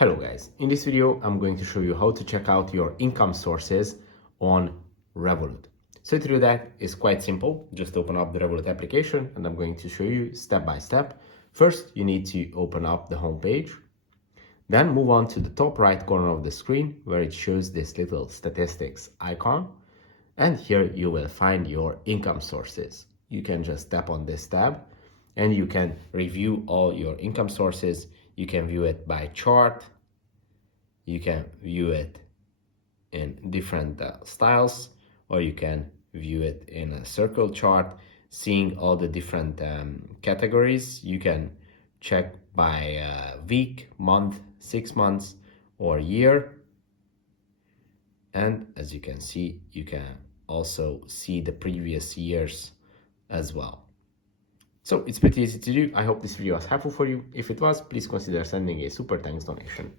Hello guys, in this video I'm going to show you how to check out your income sources on Revolut. So to do that is quite simple. Just open up the Revolut application and I'm going to show you step by step. First, you need to open up the home page. Then move on to the top right corner of the screen where it shows this little statistics icon. And here you will find your income sources. You can just tap on this tab and you can review all your income sources. You can view it by chart. You can view it in different styles, or you can view it in a circle chart, seeing all the different categories. You can check by week, month, 6 months, or year. And as you can see, you can also see the previous years as well. So it's pretty easy to do. I hope this video was helpful for you. If it was, please consider sending a super thanks donation.